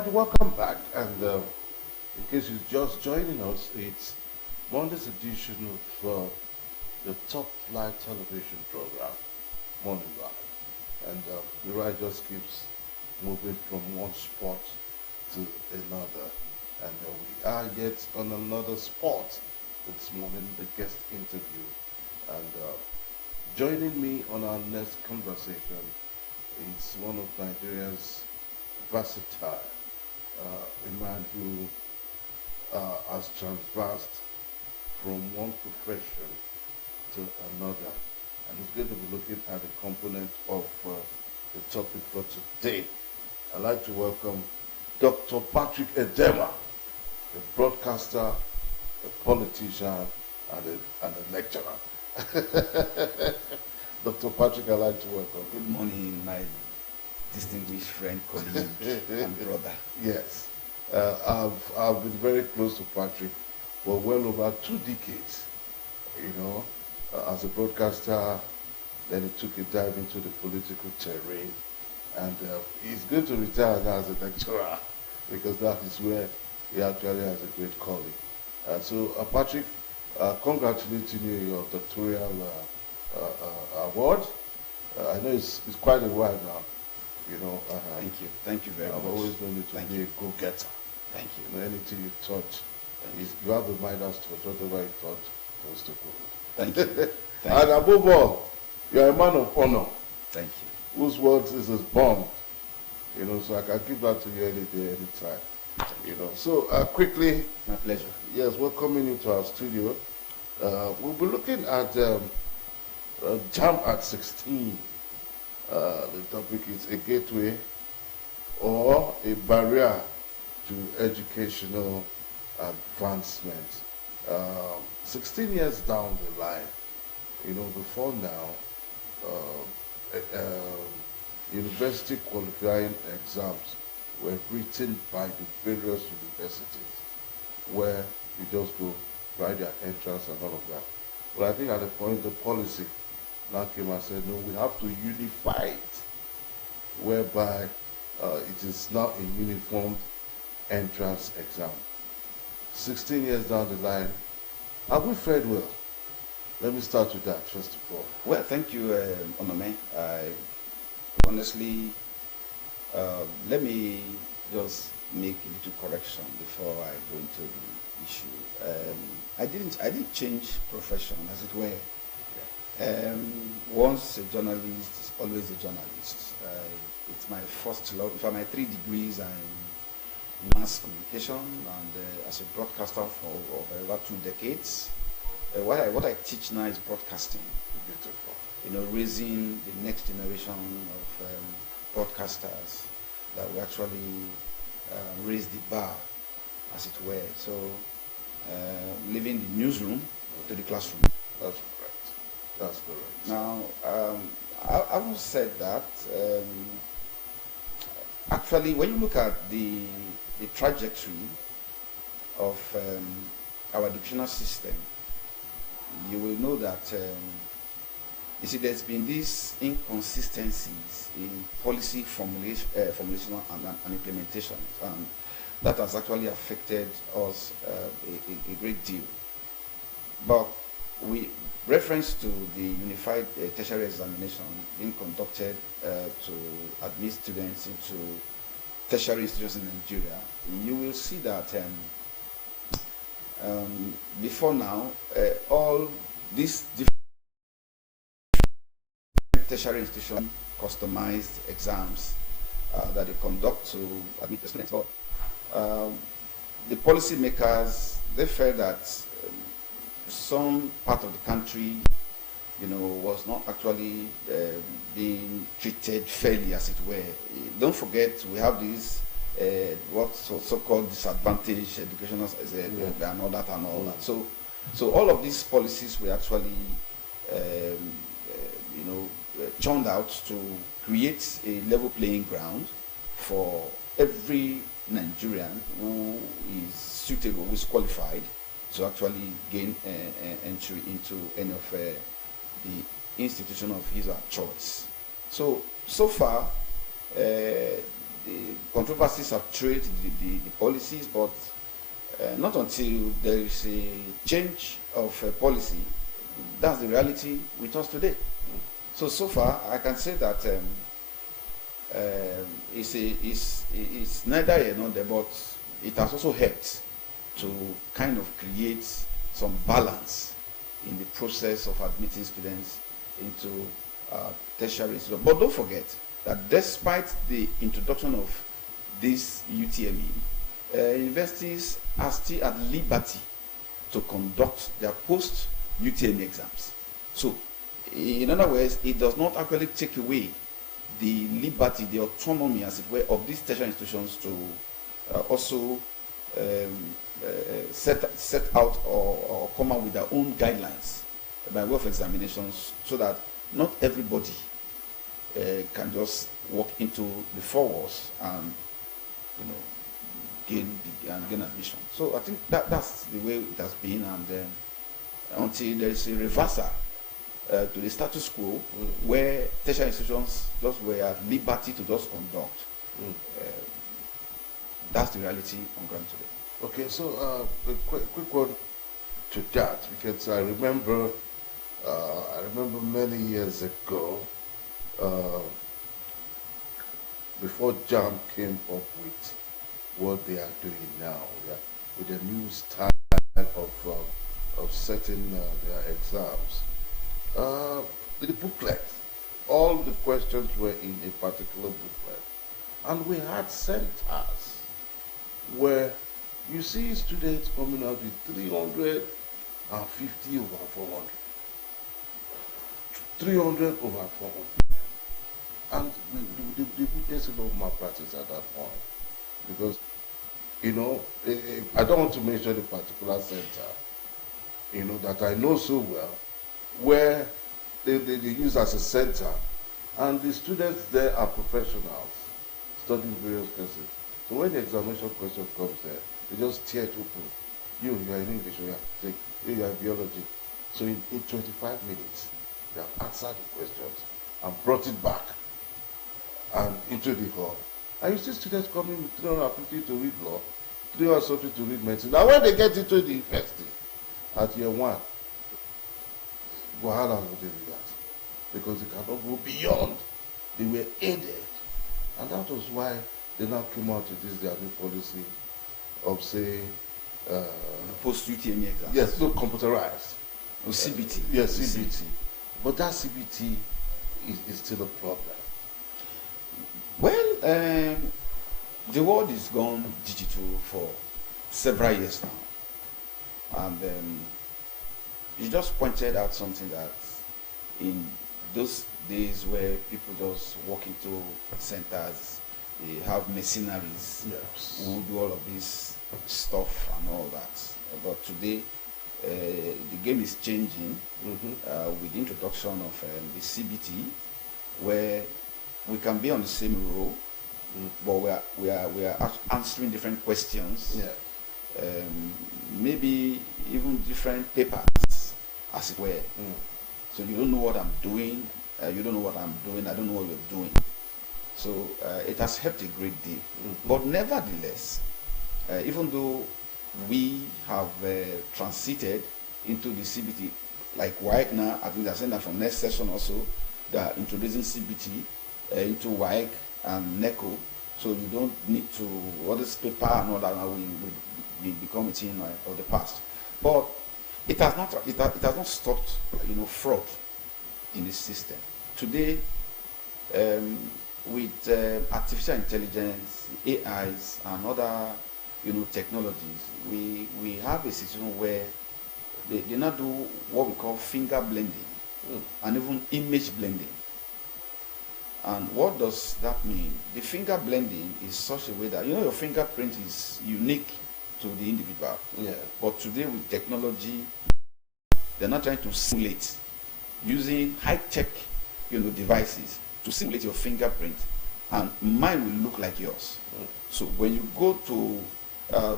right, welcome back. And in case you're just joining us, it's Monday's edition of the top flight television program, Monring. And the ride just keeps moving from one spot to another. And we are yet on another spot this morning, the guest interview. And joining me on our next conversation is one of Nigeria's versatile, a man who has transversed from one profession to another. And he's going to be looking at a component of the topic for today. I'd like to welcome Dr. Patrick Edema, a broadcaster, a politician, and a lecturer. Dr. Patrick, I'd like to welcome you. Good morning, my distinguished friend, colleague, and brother. Yes. I've been very close to Patrick for well over 2 decades, as a broadcaster. Then he took a dive into the political terrain, and he's going to retire now as a lecturer because that is where he actually has a great calling. So Patrick, congratulating you on your doctoral award. I know it's quite a while now. Thank you very much. I've always known you to be a go-getter. Thank you. Anything you touch, you have a Midas touch. Whatever you touch goes to gold. Thank you. And above all, you are a man of honor. Thank you. Whose words is his bond. So I can give that to you any day, anytime. So quickly. My pleasure. Yes, welcoming you to our studio. We'll be looking at Jam at 16. The topic is a gateway or a barrier to educational advancement. 16 years down the line, before now, university qualifying exams were written by the various universities, where you just go write their entrance and all of that. But I think at the point the policy now came and said, no, we have to unify it, whereby it is now a uniform entrance exam. 16 years down the line, have we fared well? Let me start with that, first of all. Well, thank you, Onome. Honestly, let me just make a little correction before I go into the issue. I didn't change profession, as it were. Once a journalist, always a journalist. It's my first love. For my 3 degrees, I'm in mass communication and as a broadcaster for over 2 decades. What I teach now is broadcasting. Beautiful. Raising the next generation of broadcasters that will actually raise the bar, as it were. So, leaving the newsroom to the classroom. That's correct. That's correct. Now, I will say that actually, when you look at the trajectory of our educational system, you will know that there's been these inconsistencies in policy formulation and implementation, and that has actually affected us a great deal. But reference to the unified tertiary examination being conducted to admit students into tertiary institutions in Nigeria, you will see that before now, all these different tertiary institutions customized exams that they conduct to admit the students. But the policymakers, they felt that some part of the country, was not actually being treated fairly, as it were. Don't forget, we have these so-called disadvantaged educational program, all that and all that. So all of these policies were actually, churned out to create a level playing ground for every Nigerian who is suitable, who is qualified to actually gain entry into any of the institution of his or her choice. So far, the controversies have trailed the policies, but not until there is a change of policy. That's the reality with us today. So far, I can say that it's neither here nor there, but it has also helped to kind of create some balance in the process of admitting students into tertiary institutions. But don't forget that despite the introduction of this UTME, universities are still at liberty to conduct their post-UTME exams. So, in other words, it does not actually take away the liberty, the autonomy, as it were, of these tertiary institutions to also set out or come out with their own guidelines by way of examinations, so that not everybody can just walk into the four walls and gain admission. So I think that's the way it has been, and until there is a reversal to the status quo, where tertiary institutions just were at liberty to just conduct. That's the reality on ground today. Okay, so a quick one to that, because I remember many years ago, before JAM came up with what they are doing now, with the new style of setting their exams. The booklet, all the questions were in a particular booklet, and we had centers where you see students coming out with 350 over 400. 300 over 400. And they witnessed a lot of malpractice at that point. Because, I don't want to mention a particular center, that I know so well, where they use as a center, and the students there are professionals studying various courses. So when the examination question comes there, they just tear it open. You are in English, you have to take, you are in biology. So in 25 minutes, they have answered the questions and brought it back and into the hall. And you see students coming with 350 to read law, 300 something to read medicine. Now when they get into the university at year one, Wahala would do that, because they cannot go beyond. They were aided. And that was why they now came out with this their new policy of, say, post-UTME exams. Yes, no, computerized. Or CBT. Yes, CBT. But that CBT is still a problem. Well, the world is gone digital for several years now. And you just pointed out something that in those days where people just walk into centers, they have mercenaries who do all of this stuff and all that. But today, the game is changing with the introduction of the CBT, where we can be on the same row, but we are answering different questions. Yeah. Maybe even different papers, as it were. So you don't know what I'm doing, you don't know what I'm doing, I don't know what you're doing. So it has helped a great deal. But nevertheless, even though we have transited into the CBT, like WAEC now, I think they're saying that from next session also, they are introducing CBT into WAEC and NECO, so you don't need to, all this paper and all that will become a thing of the past. But it has not stopped, fraud in the system. Today, with artificial intelligence, AIs, and other, technologies, we have a situation where they now do what we call finger blending and even image blending. And what does that mean? The finger blending is such a way that, your fingerprint is unique to the individual. Yeah. But today with technology, they're not trying to simulate using high-tech, devices to simulate your fingerprint, and mine will look like yours. So when you go to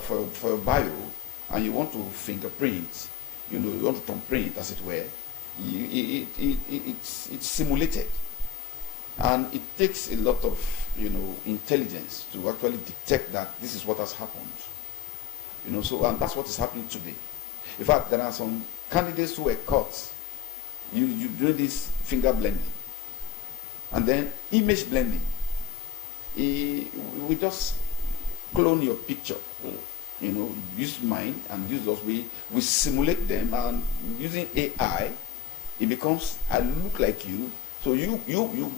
for a bio and you want to fingerprint, you want to thumbprint, as it were, it's simulated, and it takes a lot of intelligence to actually detect that this is what has happened. So and that's what is happening today. In fact, there are some candidates who were caught. You do this finger blending, and then image blending. We just clone your picture. Use mine and use us. We simulate them, and using AI, it becomes I look like you. So you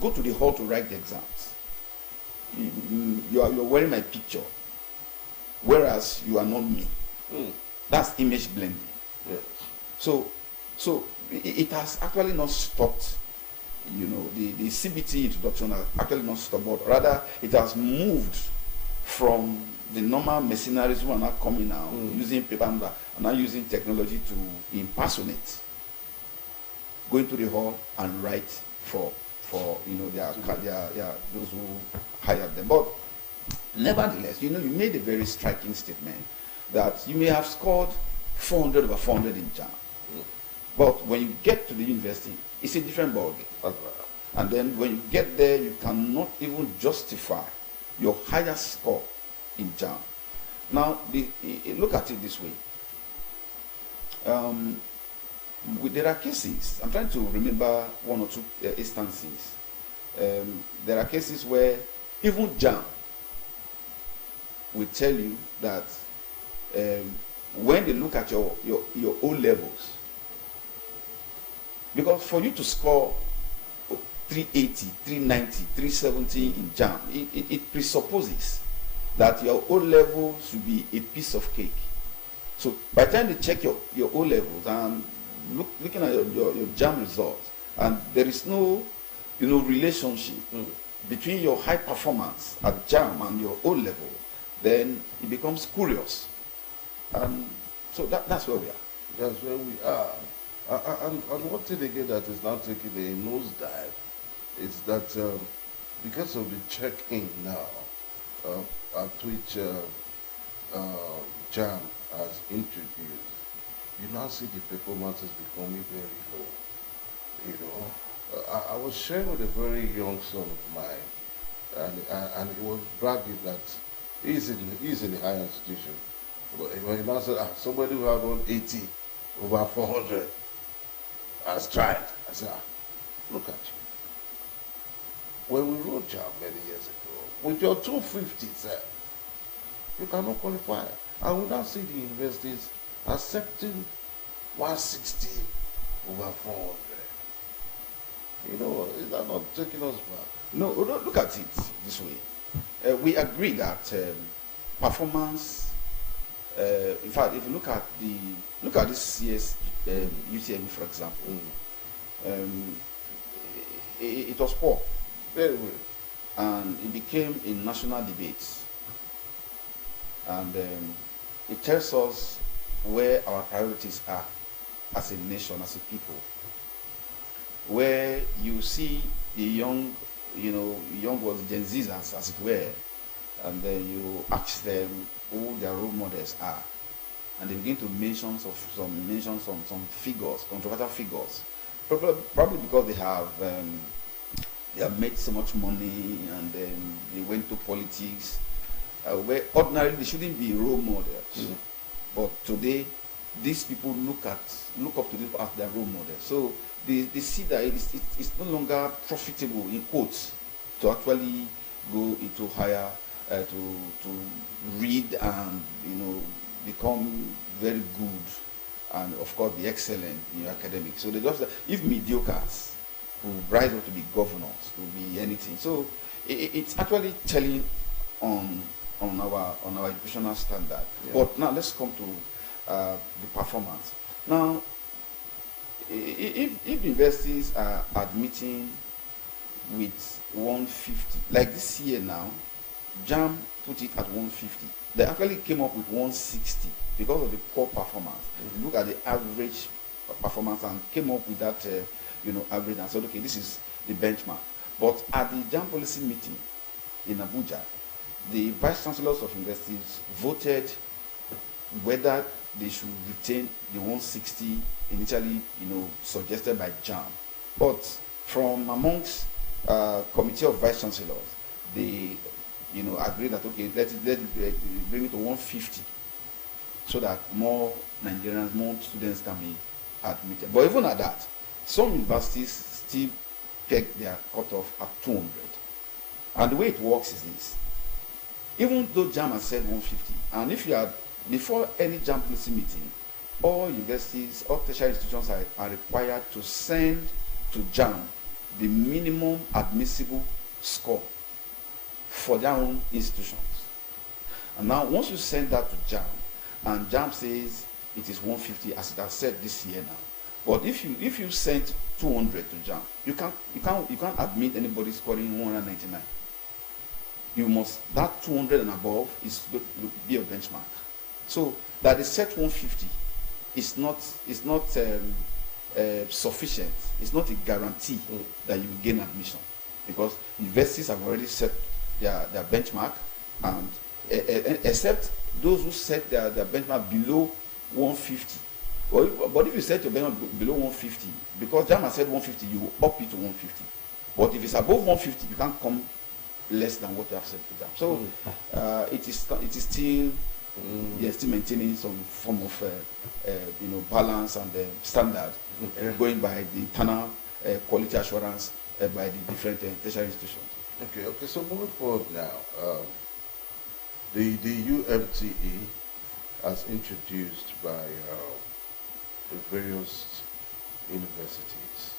go to the hall to write the exams. You're wearing my picture, whereas you are not me. That's image blending. Yes. So it has actually not stopped. The CBT introduction has actually not stopped, but rather it has moved from the normal mercenaries who are now coming now using paper and now using technology to impersonate, going to the hall and write for their those who hired them. But nevertheless, you made a very striking statement that you may have scored 400 over 400 in JAM, but when you get to the university, it's a different ballgame. Right. And then when you get there, you cannot even justify your higher score in JAM. Now, look at it this way. There are cases, I'm trying to remember one or two instances. There are cases where even JAM will tell you that when they look at your O levels, because for you to score 380, 390, 370 in JAM, it presupposes that your O level should be a piece of cake. So by the time they check your O levels and looking at your JAM results, and there is no relationship between your high performance at JAM and your O level, then it becomes curious. And so that's where we are. That's where we are. And one thing again that is now taking a nosedive is that because of the check-in now, at which JAM has introduced, you now see the performances becoming very low. I was sharing with a very young son of mine, and he was bragging that he's in the higher institution. But when he now said, somebody who had 180 over 400 has tried. I said, look at you. When we wrote JAM many years ago, with your 250, sir, you cannot qualify. And we now see the universities accepting 160 over 400. Is that not taking us back? No, look at it this way. We agree that performance. In fact, if you look at this CS UTME, for example, it was poor, Very well. and it became a national debate, and it tells us where our priorities are as a nation, as a people. Where you see the young was Gen Zs as it were, and then you ask them who their role models are, and they begin to mention some figures, controversial figures, probably because they have made so much money, and then they went to politics, where ordinarily they shouldn't be role models. But today, these people look up to them as their role models. So they see that it's no longer profitable, in quotes, to actually go into higher, to read and become very good, and of course be excellent in your academics. So they just, if mediocres will rise up to be governors, to be anything. So it's actually telling on our educational standard. Yeah. But now let's come to the performance. Now, if universities are admitting with 150, like this year now, JAM put it at 150. They actually came up with 160 because of the poor performance. Mm-hmm. Look at the average performance and came up with that, average, and said, okay, this is the benchmark. But at the JAM policy meeting in Abuja, the vice chancellors of universities voted whether they should retain the 160 initially, suggested by JAM. But from amongst committee of vice chancellors, they, agree that okay, let it bring it to 150, so that more Nigerians, more students can be admitted. But even at that, some universities still peg their cutoff at 200. And the way it works is this: even though JAM has said 150, and if you are before any JAM policy meeting, all universities, all tertiary institutions are required to send to JAM the minimum admissible score for their own institutions. And now, once you send that to JAM, and JAM says it is 150 as it has said this year now, but if you send 200 to JAM, you can't admit anybody scoring 199. You must, that 200 and above is to be a benchmark. So that the set 150 is not sufficient. It's not a guarantee that you will gain admission, because universities have already set their benchmark, and except those who set their benchmark below 150. But if you set your benchmark below 150, because JAM has said 150, you will up it to 150. But if it's above 150, you can't come less than what you have set to JAM. So it is still still maintaining some form of balance and standard, going by the internal quality assurance by the different tertiary institutions. Okay. So moving forward now, the UMTE as introduced by the various universities.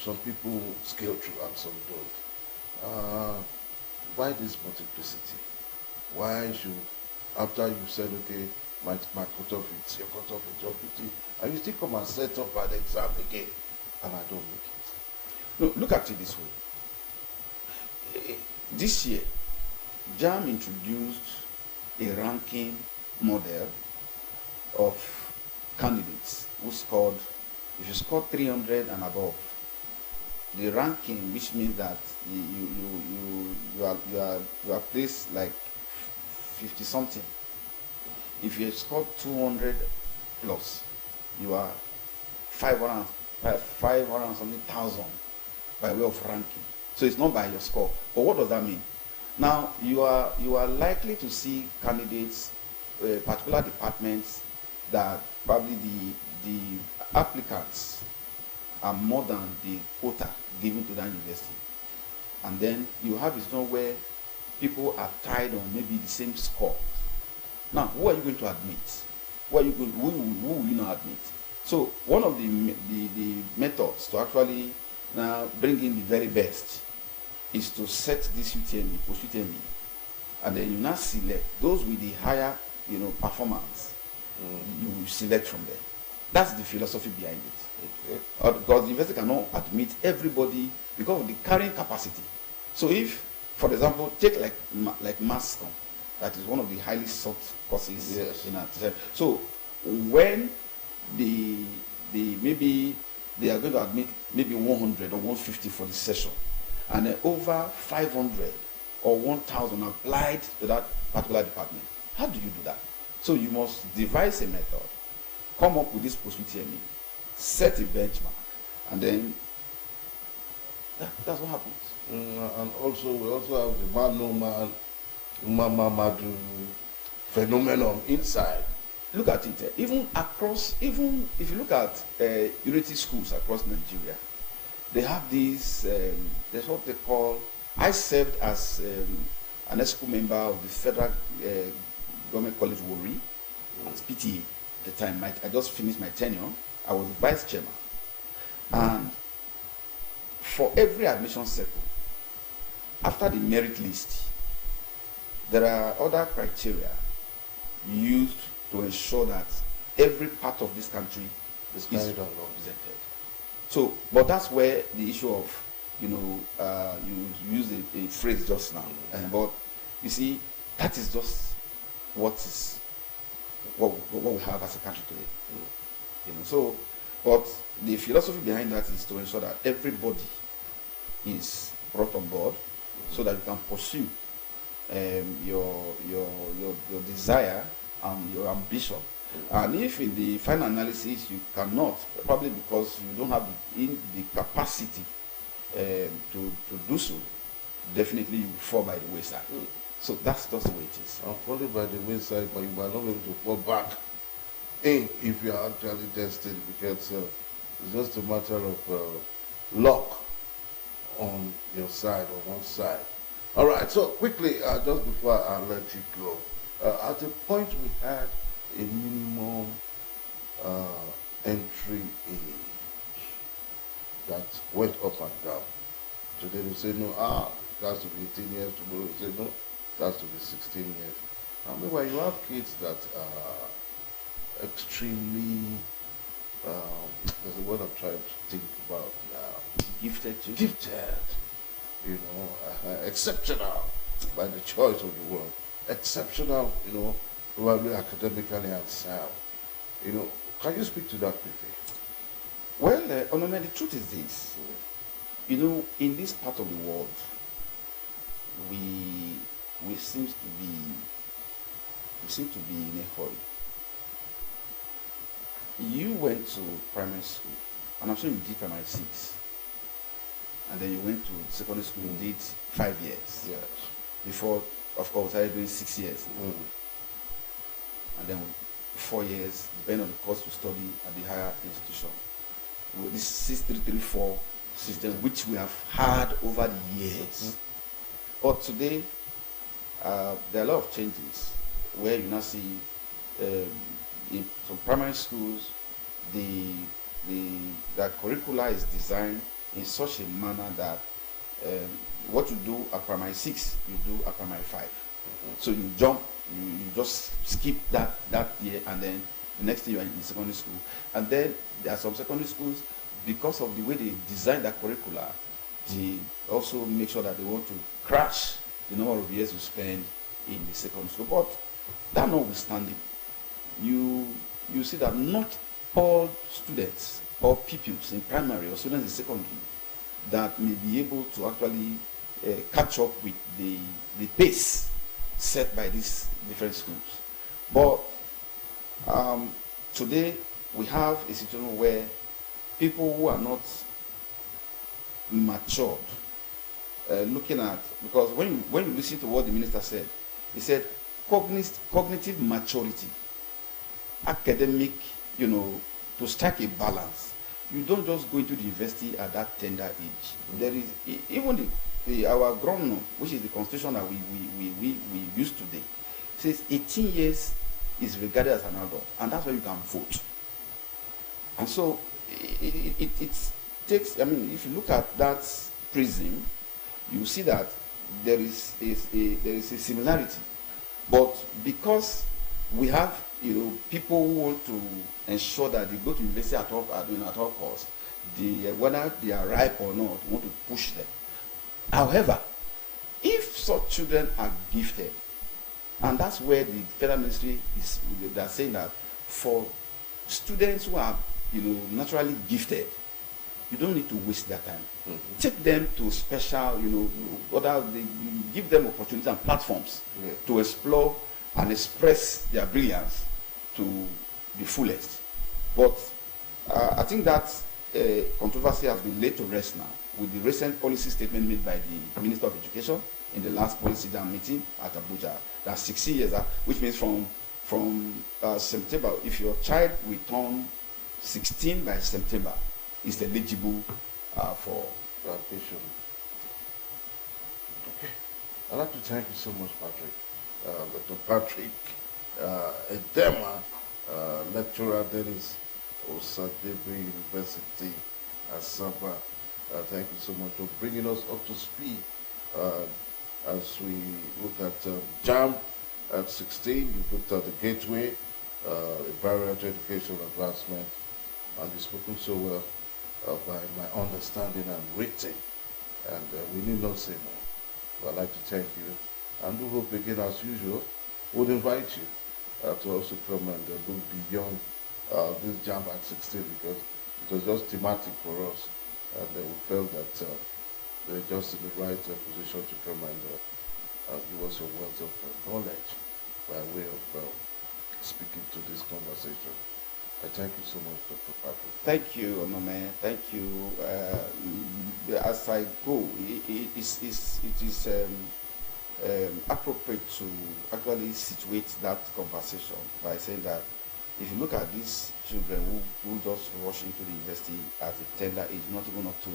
Some people scale through and some don't. Why this multiplicity? Why should, after you said, okay, my cutoff is your cutoff is 150, and you still come and set up an exam again, and I don't make it? No, look at it this way. This year, JAM introduced a ranking model of candidates who scored, if you scored 300 and above, the ranking, which means that you are placed like 50 something. If you scored 200 plus, you are 500 something thousand by way of ranking. So it's not by your score. But what does that mean? Now you are likely to see candidates, particular departments, that probably the applicants are more than the quota given to that university. And then you have this one where people are tied on maybe the same score. Now, who are you going to admit? Who will you not admit? So one of the methods to actually now bring in the very best is to set this UTME, post UTME, and then you now select those with the higher, performance. You select from there. That's the philosophy behind it. Because the university cannot admit everybody because of the carrying capacity. So if, for example, take like mass comm, that is one of the highly sought courses in our. So when maybe they are going to admit maybe 100 or 150 for the session, and then over 500 or 1,000 applied to that particular department. How do you do that? So you must devise a method, come up with this post-UTME, set a benchmark, and then that's what happens. And also, we also have the man no man, mama madu phenomenon inside. Look at it. Even if you look at unity schools across Nigeria, they have these, that's what they call, I served as an ESCO member of the Federal Government College Warri, as PTA at the time. I just finished my tenure. I was the vice chairman. And for every admission circle, after the merit list, there are other criteria used to ensure that every part of this country is represented. So, but that's where the issue of, you use a phrase just now. But you see, that is just what we have as a country today. So, but the philosophy behind that is to ensure that everybody is brought on board, so that you can pursue your desire and your ambition. And if in the final analysis you cannot, probably because you don't have the capacity to do so, definitely you fall by the wayside. So that's just the way it is. I'm falling by the wayside, but you might not be able to fall back in if you are actually destined, because it's just a matter of luck on your side, on one side. All right, so quickly, just before I let you go, at the point we had a minimum entry age that went up and down. Today they say no, it has to be 18 years. Tomorrow they say no, it has to be 16 years. And meanwhile, you have kids that are extremely, there's a word I'm trying to think about now. Gifted too. Gifted, exceptional by the choice of the word. Exceptional, probably academically and sound. Can you speak to that quickly? Well, Onome, the truth is this. In this part of the world, we seem to be in a hurry. You went to primary school, and I'm sure you did primary 6, and then you went to secondary school and did 5 years. Yes. Before, of course, I started doing 6 years, and then 4 years, depending on the course you study at the higher institution. With this 6334 system, which we have had over the years. But today, there are a lot of changes where you now see in some primary schools, the curricula is designed in such a manner that what you do at primary 6, you do at primary 5. So you jump, you just skip that year, and then the next year you're in secondary school. And then there are some secondary schools, because of the way they design that curricula, they also make sure that they want to crash the number of years you spend in the secondary school. But that notwithstanding, you see that not all students or pupils in primary or students in secondary that may be able to actually catch up with the pace set by these different schools. But today we have a situation where people who are not matured, looking at, because when you listen to what the minister said, he said cognitive maturity, academic, to strike a balance. You don't just go into the university at that tender age. There is even our grown, which is the constitution that we use today, says 18 years is regarded as an adult, and that's why you can vote. And so it takes, if you look at that prism, you see that there is a similarity. But because we have people who want to ensure that they go to university at all costs, whether they are ripe or not, want to push them. However, if such children are gifted, and that's where the federal ministry is, they're saying that for students who are naturally gifted, you don't need to waste their time. Take them to special, they give them opportunities and platforms to explore and express their brilliance to the fullest. But I think that controversy has been laid to rest now with the recent policy statement made by the Minister of Education in the last policy down meeting at Abuja. That's 60 years, which means from September, if your child will turn 16 by September, is eligible for admission. Okay. I'd like to thank you so much, Patrick. Dr. Patrick Edema, lecturer Dennis Osadebe University, Asaba. Thank you so much for bringing us up to speed as we look at JAM at 16. You looked at the gateway, the barrier to educational advancement, and you've spoken so well by my understanding and written, and we need not say more. But I'd like to thank you, and we hope again, as usual, would invite you to also come and look beyond this jump at 16, because it was just thematic for us, and we felt that they're just in the right position to come and give us a wealth of knowledge by way of speaking to this conversation. I thank you so much, Dr. Patrick. Thank you, Onome. Thank you. As I go, it is appropriate to actually situate that conversation by saying that if you look at these children who just rush into the university at a tender age, not even up to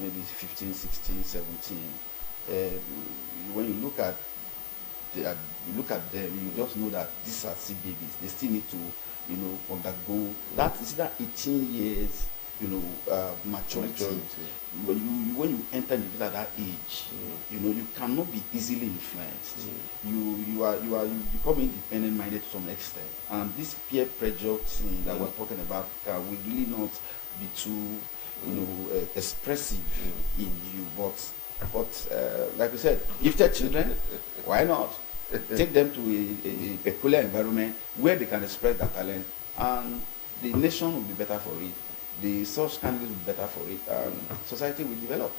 maybe 15, 16, 17, when you look at you look at them, you just know that these are still babies. They still need to, undergo that is that 18 years, maturity. When you enter into that age, you cannot be easily influenced. You become independent minded to some extent, and this peer pressure thing that we're talking about will really not be too, expressive in you. But like I said, gifted children, why not? Take them to a peculiar environment where they can express their talent, and the nation will be better for it. The source candidates will be better for it, and society will develop.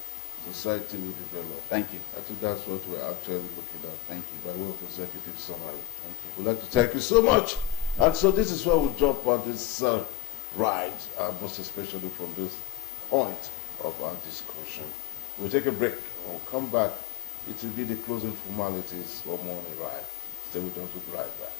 Society will develop. Thank you. I think that's what we're actually looking at. Thank you. By way of executive summary. Thank you. We'd like to thank you so much. And so this is where we jump on this ride, most especially from this point of our discussion. We'll take a break. We'll come back. It will be the closing formalities for Morning Ride. Stay with us, we'll be right back.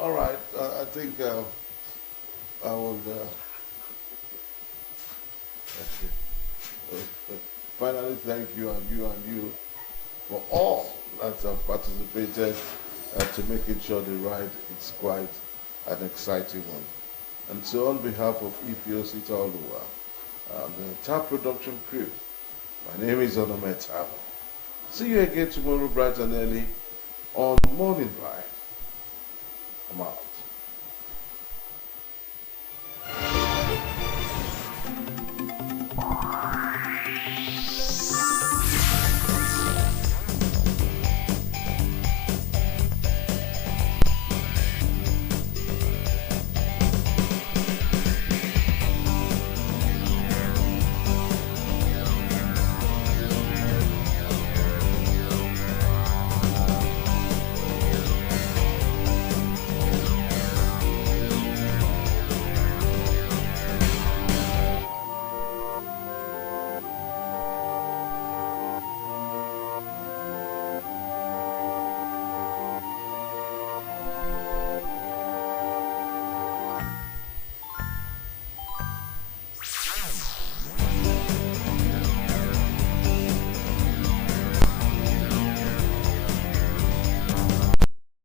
All right, I think I will finally thank you and you for all that have participated to making sure the ride is quite an exciting one. And so on behalf of EPOC Itaoluwa, the entire production crew, my name is Onome Tabo. See you again tomorrow bright and early on Morning Ride. I'm out.